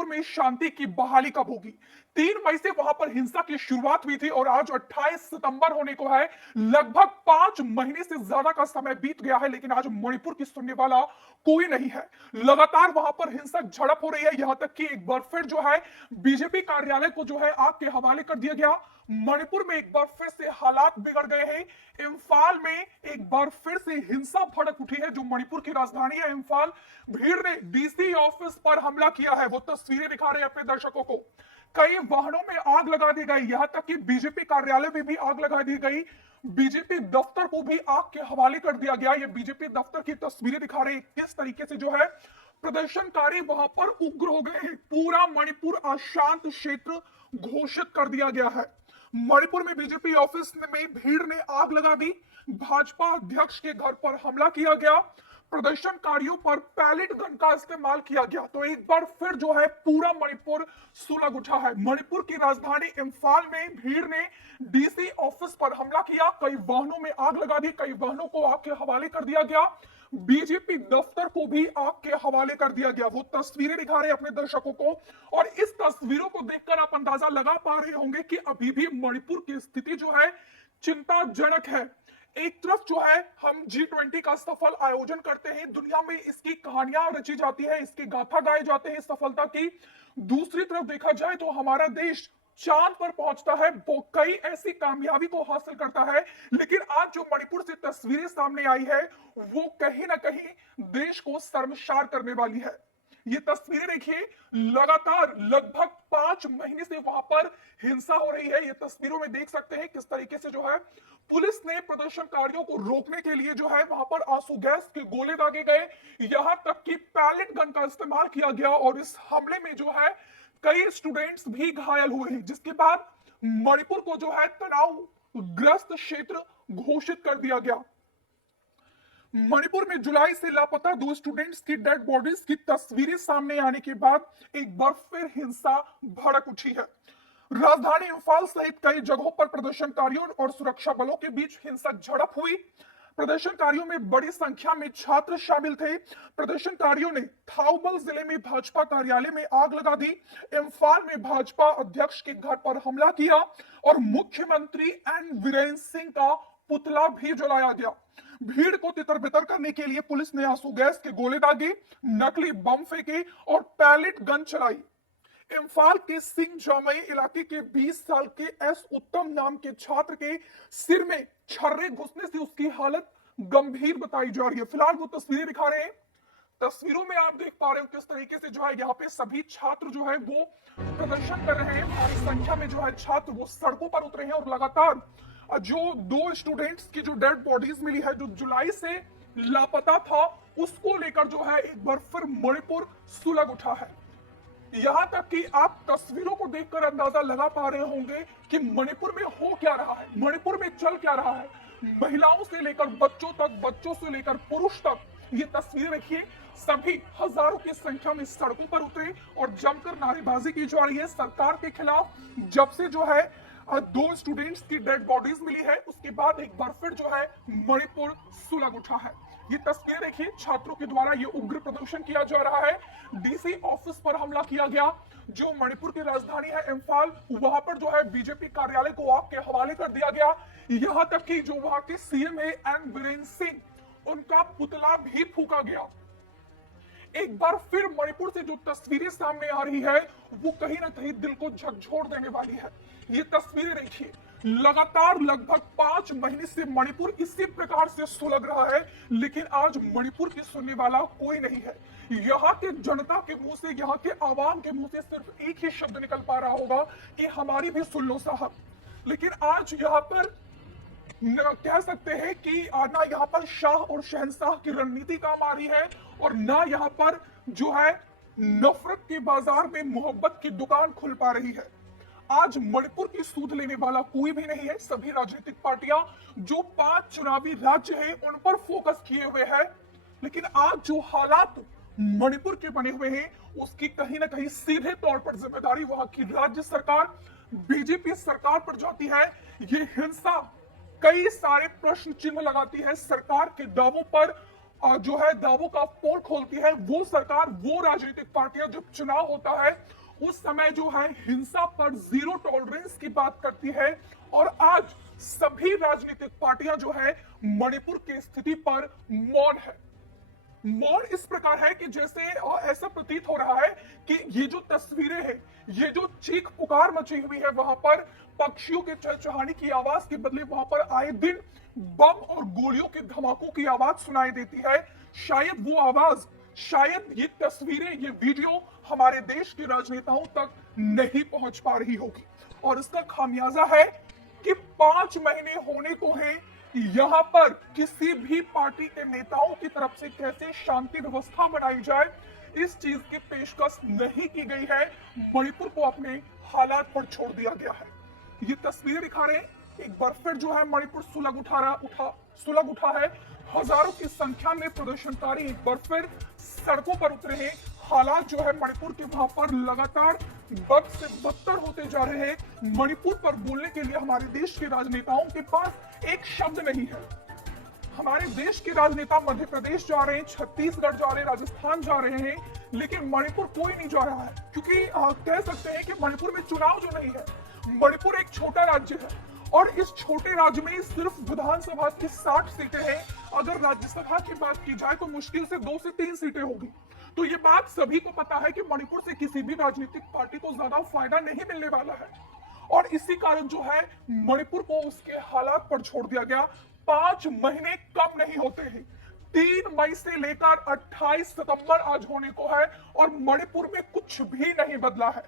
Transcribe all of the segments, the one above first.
मणिपुर में शांति की बहाली कब होगी। 3 मई से वहां पर हिंसा की शुरुआत हुई थी और आज 28 सितंबर होने को है। लगभग 5 महीने से ज्यादा का समय बीत गया है, लेकिन आज मणिपुर की सुनने वाला कोई नहीं है। लगातार वहां पर हिंसक झड़प हो रही है, यहां तक कि एक बार फिर जो है बीजेपी कार्यालय को जो है आग के हवाले कर दिया गया। मणिपुर में एक बार फिर से हालात बिगड़ गए हैं। इम्फाल में एक बार फिर से हिंसा भड़क उठी है, जो मणिपुर की राजधानी है इम्फाल। भीड़ ने डीसी ऑफिस पर हमला किया है, वो तस्वीरें दिखा रहे हैं अपने दर्शकों को। कई वाहनों में आग लगा दी गई, यहां तक कि बीजेपी कार्यालय में भी आग लगा दी गई। बीजेपी दफ्तर को भी आग के हवाले कर दिया गया। ये बीजेपी दफ्तर की तस्वीरें दिखा रहे हैं किस तरीके से जो है प्रदर्शनकारी वहां पर उग्र हो गए हैं। पूरा मणिपुर अशांत क्षेत्र घोषित कर दिया गया है। मणिपुर में बीजेपी ऑफिस में भीड़ ने आग लगा दी। भाजपा अध्यक्ष के घर पर हमला किया गया। प्रदर्शनकारियों पर पैलेट गन का इस्तेमाल किया गया। तो एक बार फिर जो है पूरा मणिपुर सुलग उठा है। मणिपुर की राजधानी इम्फाल में भीड़ ने डीसी ऑफिस पर हमला किया, कई वाहनों में आग लगा दी, कई वाहनों को आग के हवाले कर दिया गया। बीजेपी दफ्तर को भी आग के हवाले कर दिया गया। वो तस्वीरें दिखा रहे हैं अपने दर्शकों को, और इस तस्वीरों को देखकर आप अंदाजा लगा पा रहे होंगे कि अभी भी मणिपुर की स्थिति जो है चिंताजनक है। एक तरफ जो है हम G20 का सफल आयोजन करते हैं, दुनिया में इसकी कहानियां रची जाती है, इसकी गाथा गाए जाते हैं सफलता की। दूसरी तरफ देखा जाए तो हमारा देश चांद पर पहुंचता है, वो कई ऐसी कामयाबी को हासिल करता है। लेकिन आज जो मणिपुर से तस्वीरें सामने आई है, वो कहीं ना कहीं देश को शर्मसार करने वाली है। ये तस्वीरें देखिए, लगातार लगभग 5 महीने से वहां पर हिंसा हो रही है। ये तस्वीरों में देख सकते हैं किस तरीके से जो है पुलिस ने प्रदर्शनकारियों को रोकने के लिए जो है वहां पर आंसू गैस के गोले दागे गए, यहां तक कि पैलेट गन का इस्तेमाल किया गया। और इस हमले में जो है कई स्टूडेंट्स भी घायल हुए हैं, जिसके बाद मणिपुर को जो है तनावग्रस्त क्षेत्र घोषित कर दिया गया। मणिपुर में जुलाई से लापता 2 स्टूडेंट्स की डेड बॉडीज की तस्वीरें सामने आने के बाद एक बार फिर हिंसा भड़क उठी है। राजधानी इम्फाल सहित कई जगहों पर प्रदर्शनकारियों और सुरक्षा बलों के बीच हिंसक झड़प हुई। प्रदर्शनकारियों में बड़ी संख्या में छात्र शामिल थे। प्रदर्शनकारियों ने थाउबल जिले में भाजपा कार्यालय में आग लगा दी। इम्फाल में भाजपा अध्यक्ष के घर पर हमला किया और मुख्यमंत्री एन वीरेंद्र सिंह का पुतला भी जलाया गया। भीड़ को तितर-बितर करने के लिए पुलिस ने आंसू गैस के गोले दागे, नकली बम फेंके और पैलेट गन चलाई। इम्फाल के सिंह जामई इलाके के 20 साल के एस उत्तम नाम के छात्र के सिर में छर्रे घुसने से उसकी हालत गंभीर बताई जा रही है। फिलहाल वो तस्वीरें दिखा रहे हैं। तस्वीरों में आप देख पा रहे हो किस तरीके से जो है यहाँ पे सभी छात्र जो है वो प्रदर्शन कर रहे हैं। भारी संख्या में जो है छात्र वो सड़कों पर उतरे हैं और लगातार जो 2 स्टूडेंट्स की जो डेड बॉडीज मिली है, जो जुलाई से लापता था, उसको लेकर जो है एक बार फिर मणिपुर सुलग उठा है। यहां तक कि आप तस्वीरों को देखकर अंदाजा लगा पा रहे होंगे कि मणिपुर में हो क्या रहा है, मणिपुर में चल क्या रहा है। महिलाओं से लेकर बच्चों तक, बच्चों से लेकर पुरुष तक, ये तस्वीरें देखिए, सभी हजारों की संख्या में सड़कों पर उतरे और जमकर नारेबाजी की जा रही है सरकार के खिलाफ। जब से जो है 2 स्टूडेंट्स की डेड बॉडीज मिली है, उसके बाद एक बार फिर जो है मणिपुर सुलग उठा है। ये तस्वीरें देखिए, छात्रों के द्वारा ये उग्र प्रदर्शन किया जा रहा है। डीसी ऑफिस पर हमला किया गया, जो मणिपुर की राजधानी है इम्फाल, वहां पर जो है बीजेपी कार्यालय को आग के हवाले कर दिया गया। यहां तक कि जो वहां के सीएम है एन वीरेंद्र सिंह, उनका पुतला भी फूका गया। एक बार फिर मणिपुर से जो तस्वीरें सामने आ रही है, वो कहीं ना कहीं दिल को झकझोर देने वाली है। ये तस्वीरें देखिए, लगातार लगभग 5 महीने से मणिपुर इसी प्रकार से सुलग रहा है, लेकिन आज मणिपुर की सुनने वाला कोई नहीं है। यहाँ के जनता के मुंह से, यहाँ के आवाम के मुंह से सिर्फ एक ही शब्द निकल पा रहा होगा कि हमारी भी सुन लो साहब। लेकिन आज यहाँ पर कह सकते हैं कि ना यहाँ पर शाह और शहंशाह की रणनीति काम आ रही है, और ना यहाँ पर जो है नफरत के बाजार में मोहब्बत की दुकान खुल पा रही है। आज मणिपुर की सूद लेने वाला कोई भी नहीं है। सभी राजनीतिक पार्टियां जो 5 चुनावी राज्य है उन पर फोकस किए हुए हैं, लेकिन आज जो हालात मणिपुर के बने हुए हैं, उसकी कहीं ना कहीं सीधे तौर पर जिम्मेदारी वहां की राज्य सरकार, बीजेपी सरकार पर जाती है। ये हिंसा कई सारे प्रश्न चिन्ह लगाती है सरकार के दावों पर, जो है दावों का पोल खोलती है। वो सरकार, वो राजनीतिक पार्टियां जब चुनाव होता है उस समय जो है हिंसा पर जीरो टॉलरेंस की बात करती है। और आज सभी राजनीतिक पार्टियां जो है मणिपुर की स्थिति पर मौन है। मौन इस प्रकार है कि जैसे ऐसा प्रतीत हो रहा है कि ये जो तस्वीरें हैं, ये जो चीख पुकार मची हुई है, वहां पर पक्षियों के चहचहाने की आवाज के बदले वहां पर आए दिन बम और गोलियों के धमाकों की आवाज सुनाई देती है। शायद वो आवाज, शायद ये तस्वीरें, ये वीडियो हमारे देश के राजनेताओं तक नहीं पहुंच पा रही होगी। और इसका खामियाजा है कि 5 महीने होने को है, यहां पर किसी भी पार्टी के नेताओं की तरफ से कैसे शांति व्यवस्था बनाई जाए, इस चीज की पेशकश नहीं की गई है। मणिपुर को अपने हालात पर छोड़ दिया गया है। ये तस्वीरें दिखा रहे हैं, एक बार फिर जो है मणिपुर सुलग उठा है। हजारों की संख्या में प्रदर्शनकारी एक बार फिर सड़कों पर उतरे हैं। हालात जो है मणिपुर के वहां पर लगातार बद से बदतर होते जा रहे हैं। मणिपुर पर बोलने के लिए हमारे देश के राजनेताओं के पास एक शब्द नहीं है। हमारे देश के राजनेता मध्य प्रदेश जा रहे हैं, छत्तीसगढ़ जा रहे हैं, राजस्थान जा रहे हैं, लेकिन मणिपुर कोई नहीं जा रहा है। क्योंकि कह सकते हैं कि मणिपुर में चुनाव जो नहीं है। मणिपुर एक छोटा राज्य है और इस छोटे राज्य में सिर्फ विधानसभा की 60 सीटें हैं। अगर राज्यसभा की बात की जाए तो मुश्किल से 2 से 3 सीटें होगी। तो ये बात सभी को पता है कि मणिपुर से किसी भी राजनीतिक पार्टी को ज्यादा फायदा नहीं मिलने वाला है। और इसी कारण जो है मणिपुर को उसके हालात पर छोड़ दिया गया। 5 महीने कम नहीं होते हैं। 3 मई से लेकर 28 सितंबर आज होने को है और मणिपुर में कुछ भी नहीं बदला है।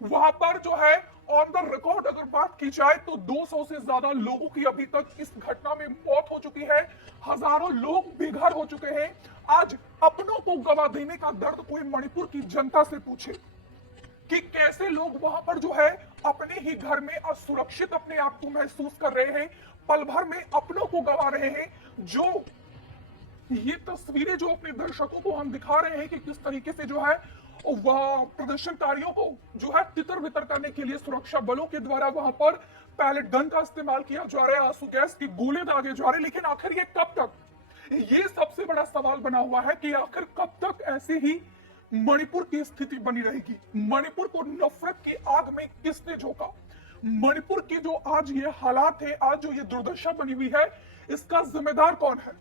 वहां पर जो है ऑन द रिकॉर्ड अगर बात की जाए तो 200 से ज्यादा लोगों की अभी तक इस घटना में मौत हो चुकी है। हजारों लोग बेघर हो चुके हैं। आज अपनों को गवा देने का दर्द कोई मणिपुर की जनता से पूछे कि कैसे लोग वहां पर जो है अपने ही घर में असुरक्षित अपने आप को महसूस कर रहे हैं, पल भर में अपनों को गवा रहे हैं। जो ये तस्वीरें जो अपने दर्शकों को हम दिखा रहे हैं कि किस तरीके से जो है वह प्रदर्शनकारियों को जो है तितर बितर करने के लिए सुरक्षा बलों के द्वारा वहां पर पैलेट गन का इस्तेमाल किया जा रहा है, आंसू गैस के गोले दागे जा रहे हैं। लेकिन आखिर ये कब तक, ये सबसे बड़ा सवाल बना हुआ है कि आखिर कब तक ऐसे ही मणिपुर की स्थिति बनी रहेगी। मणिपुर को नफरत की आग में किसने झोंका? मणिपुर की जो आज ये हालात है, आज जो ये दुर्दशा बनी हुई है, इसका जिम्मेदार कौन है?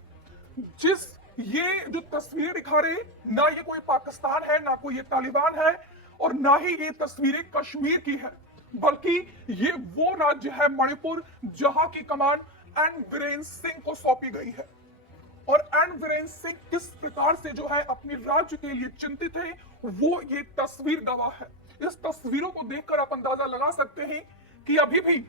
जिस ये जो तस्वीरें दिखा रहे, ना ये कोई पाकिस्तान है, ना कोई ये तालिबान है और ना ही ये तस्वीरें कश्मीर की है, बल्कि ये वो राज्य है मणिपुर जहां की कमान एन वीरेंद्र सिंह को सौंपी गई है। और एन वीरेंद्र सिंह किस प्रकार से जो है अपने राज्य के लिए चिंतित है, वो ये तस्वीर गवाह है। इस तस्वीरों को देखकर आप अंदाजा लगा सकते हैं कि अभी भी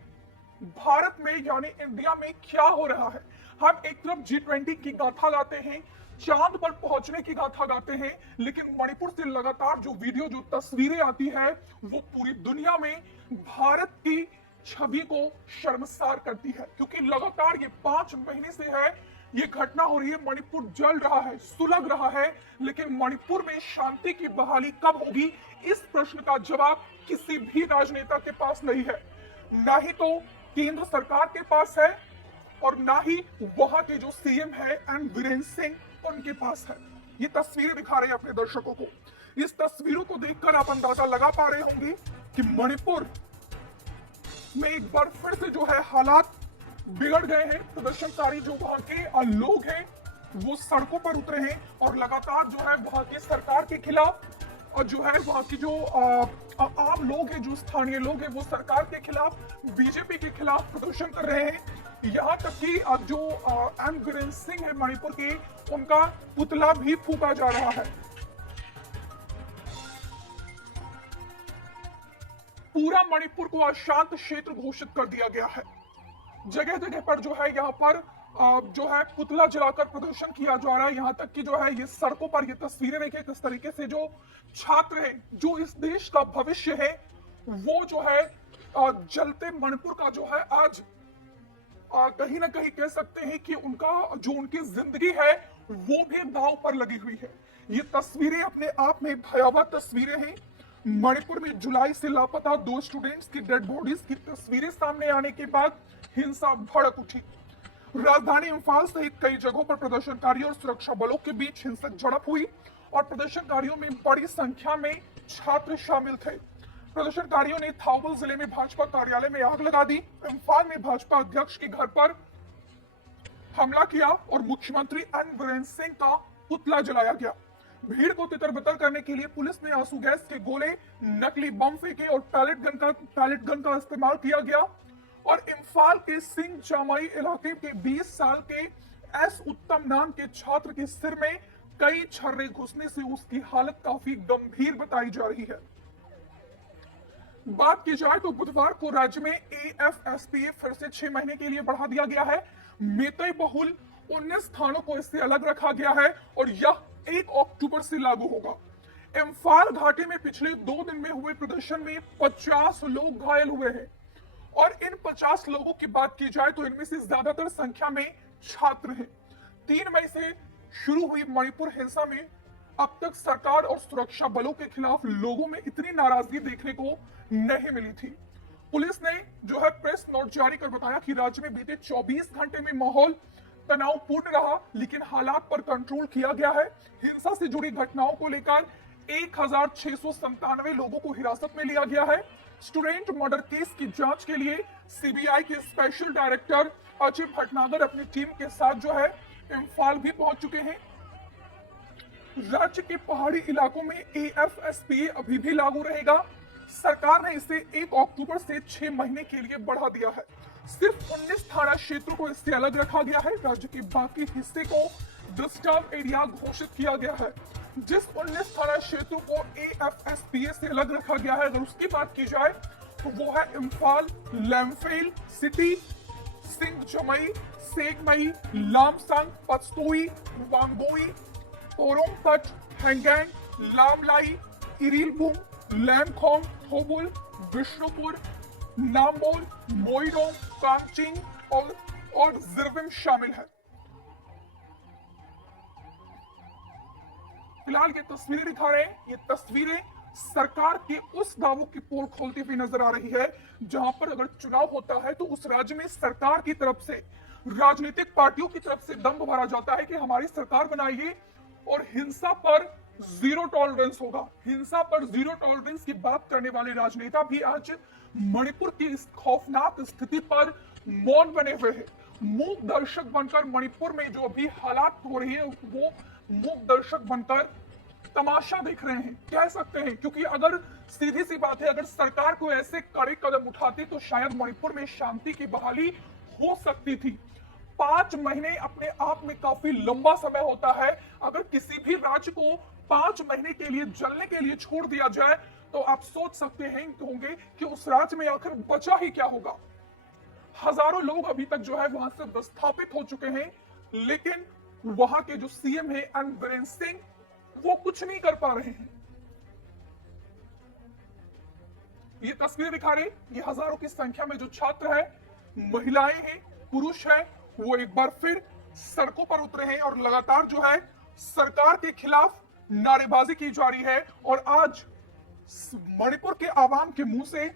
भारत में यानी इंडिया में क्या हो रहा है। हम एक तरफ G20 की गाथा गाते हैं, चांद पर पहुंचने की गाथा गाते हैं, लेकिन मणिपुर से लगातार जो वीडियो, जो तस्वीरें आती है, वो पूरी दुनिया में भारत की छवि को शर्मसार करती है। क्योंकि लगातार ये 5 महीने से है ये घटना हो रही है। मणिपुर जल रहा है, सुलग रहा है, लेकिन मणिपुर में शांति की बहाली कब होगी, इस प्रश्न का जवाब किसी भी राजनेता के पास नहीं है। ना ही तो केंद्र सरकार के पास है और ना ही वहां के जो सीएम है एन वीरेंद्र सिंह, उनके पास है। ये तस्वीरें दिखा रहे हैं अपने दर्शकों को। इस तस्वीरों को देखकर आप अंदाजा लगा पा रहे होंगे कि मणिपुर में एक बार फिर से जो है हालात बिगड़ गए हैं। प्रदर्शनकारी जो वहां के लोग हैं वो सड़कों पर उतरे हैं और लगातार जो है वहां की सरकार के खिलाफ और जो है वहां की जो आम लोग हैं, जो स्थानीय लोग हैं, वो सरकार के खिलाफ, बीजेपी के खिलाफ प्रदर्शन कर रहे हैं। यहाँ तक कि जो एन वीरेंद्र सिंह है मणिपुर के, उनका पुतला भी फूका जा रहा है। पूरा मणिपुर को अशांत क्षेत्र घोषित कर दिया गया है। जगह जगह पर जो है यहाँ पर जो है पुतला जलाकर प्रदर्शन किया जा रहा है। यहाँ तक कि जो है ये सड़कों पर ये तस्वीरें देखिए किस तरीके से जो छात्र हैं, जो इस देश का भविष्य है, वो जो है जलते मणिपुर का जो है आज कहीं ना कहीं कह सकते हैं कि उनका जो उनकी जिंदगी है वो भी दांव पर लगी हुई है। ये तस्वीरें अपने आप में भयावह तस्वीरें हैं। मणिपुर में जुलाई से लापता 2 स्टूडेंट्स की डेड बॉडीज की तस्वीरें सामने आने के बाद हिंसा भड़क उठी। राजधानी इम्फाल सहित कई जगहों पर प्रदर्शनकारियों और सुरक्षा बलों के बीच हिंसक झड़प हुई और प्रदर्शनकारियों में बड़ी संख्या में छात्र शामिल थे। प्रदर्शनकारियों ने थाउबल जिले में भाजपा कार्यालय में आग लगा दी। इम्फाल में भाजपा अध्यक्ष के घर पर हमला किया और मुख्यमंत्री एन वीरेंद्र सिंह का पुतला जलाया गया। भीड़ को तितर-बितर करने के लिए पुलिस ने आंसू गैस के गोले, नकली बम फेंके और पैलेट गन का इस्तेमाल किया गया और इम्फाल के सिंह जामई इलाके के 20 साल के एस उत्तम नाम के छात्र के सिर में कई छर्रे घुसने से उसकी हालत काफी गंभीर बताई जा रही है। बात की जाए तो बुधवार को राज्य में एएफएसपीए फिर से 6 महीने के लिए बढ़ा दिया गया है। मेतई बहुल 19 थानों को इससे अलग रखा गया है और यह 1 अक्टूबर से लागू होगा। इम्फाल घाटी में पिछले 2 दिन में हुए प्रदर्शन में 50 लोग घायल हुए हैं और इन 50 लोगों की बात की जाए तो इनमें से ज्यादातर संख्या में छात्र हैं। 3 मई से शुरू हुई मणिपुर हिंसा में अब तक सरकार और सुरक्षा बलों के खिलाफ लोगों में इतनी नाराजगी देखने को नहीं मिली थी। पुलिस ने जो है प्रेस नोट जारी कर बताया कि राज्य में बीते 24 घंटे में माहौल तनावपूर्ण रहा, लेकिन हालात पर कंट्रोल किया गया है। हिंसा से जुड़ी घटनाओं को लेकर 1697 लोगों को हिरासत में लिया गया है। स्टूडेंट मर्डर केस की जांच के लिए सीबीआई के स्पेशल डायरेक्टर अजय भटनागर अपनी टीम के साथ जो है इम्फाल भी पहुंच चुके हैं। राज्य के पहाड़ी इलाकों में एएफएसपीए अभी भी लागू रहेगा। सरकार ने इसे 1 अक्टूबर से 6 महीने के लिए बढ़ा दिया है। सिर्फ 19 थाना क्षेत्रों को इससे अलग रखा गया है। राज्य के बाकी हिस्से को डिस्टर्ब एरिया घोषित किया गया है। जिस 19 थाना क्षेत्रों को एएफएसपीए से अलग रखा गया है, अगर उसकी बात की जाए तो वो है इम्फाल, लैमफेल सिटी, सिंह जमई, सेगमई, लामसंग, पत्सोई, वांगबोई, पोरोंगपट, हैंगैंग, लामलाई, इरिलबुंग, लैमखोंग, थोबुल, विष्णुपुर, नामबोल, मोइडोंग, कांगचिंग और जिरविम शामिल है। फिलहाल ये तस्वीरें दिखा रहे हैं। ये तस्वीरें सरकार के उस दावों की पोल खोलती हुई नजर आ रही है जहां पर अगर चुनाव होता है तो उस राज्य में सरकार की तरफ से, राजनीतिक पार्टियों की तरफ से दम्भ भरा जाता है कि हमारी सरकार बनाइए और हिंसा पर जीरो टॉलरेंस होगा। हिंसा पर जीरो टॉलरेंस की बात करने वाले राजनेता भी आज मणिपुर की इस खौफनाक स्थिति पर मौन बने हुए हैं। मूक दर्शक बनकर मणिपुर में जो भी हालात हो रही है वो मूक दर्शक बनकर तमाशा देख रहे हैं, कह सकते हैं, क्योंकि अगर सीधी सी बात है, अगर सरकार को ऐसे कड़े कदम उठाती तो शायद मणिपुर में शांति की बहाली हो सकती थी। 5 महीने अपने आप में काफी लंबा समय होता है। अगर किसी भी राज्य को 5 महीने के लिए जलने के लिए छोड़ दिया जाए तो आप सोच सकते हैं होंगे कि उस राज्य में आखिर बचा ही क्या होगा। हजारों लोग अभी तक जो है वहां से विस्थापित हो चुके हैं, लेकिन वहां के जो सीएम है एन वीरेंद्र सिंह, वो कुछ नहीं कर पा रहे हैं। ये तस्वीर दिखा रहे, ये हजारों की संख्या में जो छात्र है, महिलाएं हैं, पुरुष है, वो एक बार फिर सड़कों पर उतरे हैं और लगातार जो है सरकार के खिलाफ नारेबाजी की जा रही है। और आज मणिपुर के आवाम के मुंह से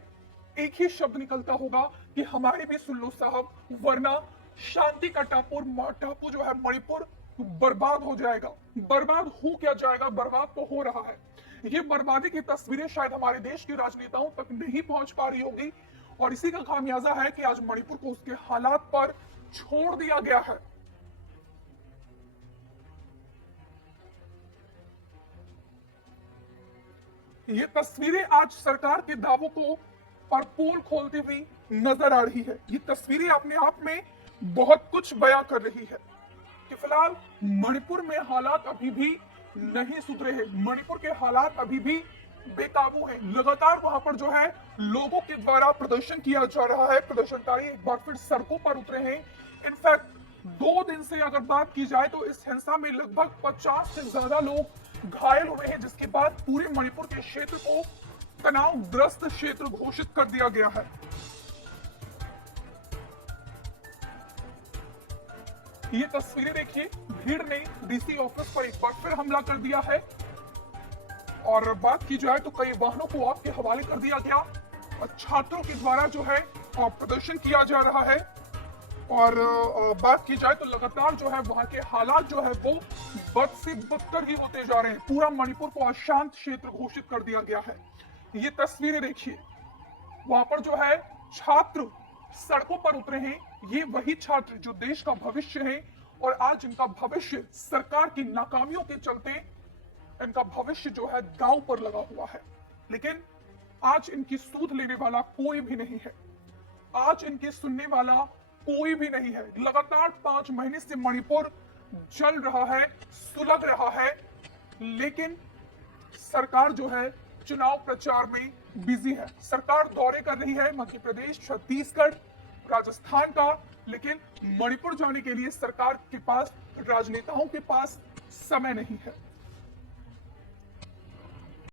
एक ही शब्द निकलता होगा कि हमारे भी सुन लो साहब, वरना शांति का टापू जो है मणिपुर बर्बाद हो जाएगा। बर्बाद हो क्या जाएगा, बर्बाद तो हो रहा है। ये बर्बादी की तस्वीरें शायद हमारे देश के राजनेताओं तक नहीं पहुंच पा रही होगी और इसी का खामियाजा है कि आज मणिपुर को उसके हालात पर छोड़ दिया गया है। ये तस्वीरें आज सरकार के दावों को पर पोल खोलती हुई नजर आ रही है। ये तस्वीरें अपने आप में बहुत कुछ बयां कर रही है कि फिलहाल मणिपुर में हालात अभी भी नहीं सुधरे हैं। मणिपुर के हालात अभी भी बेकाबू हैं। लगातार वहां पर जो है लोगों के द्वारा प्रदर्शन किया जा रहा है। प्रदर्शनकारी एक बार फिर सड़कों पर उतरे हैं। इनफैक्ट 2 दिन से अगर बात की जाए तो इस हिंसा में लगभग 50 से ज्यादा लोग घायल हुए हैं, जिसके बाद पूरे मणिपुर के क्षेत्र को तनावग्रस्त क्षेत्र घोषित कर दिया गया है। ये तस्वीरें देखिए, भीड़ ने डीसी ऑफिस पर एक बार फिर हमला कर दिया है और बात की जाए तो कई वाहनों को आग के हवाले कर दिया गया और छात्रों के द्वारा जो है प्रदर्शन किया जा रहा है। और बात की जाए तो लगातार जो है वहां के हालात जो है वो बद से बदतर ही होते जा रहे हैं। पूरा मणिपुर को अशांत क्षेत्र घोषित कर दिया गया है। ये तस्वीरें देखिए, वहां पर जो है छात्र सड़कों पर उतरे हैं। ये वही छात्र जो देश का भविष्य है और आज इनका भविष्य सरकार की नाकामियों के चलते इनका भविष्य जो है दांव पर लगा हुआ है। लेकिन आज इनकी सूध लेने वाला कोई भी नहीं है। आज इनकी सुनने वाला कोई भी नहीं है। लगातार 5 महीने से मणिपुर जल रहा है, सुलग रहा है, लेकिन सरकार जो है चुनाव प्रचार में बिजी है। सरकार दौरे कर रही है मध्य प्रदेश, छत्तीसगढ़, राजस्थान का, लेकिन मणिपुर जाने के लिए सरकार के पास, राजनेताओं के पास समय नहीं है।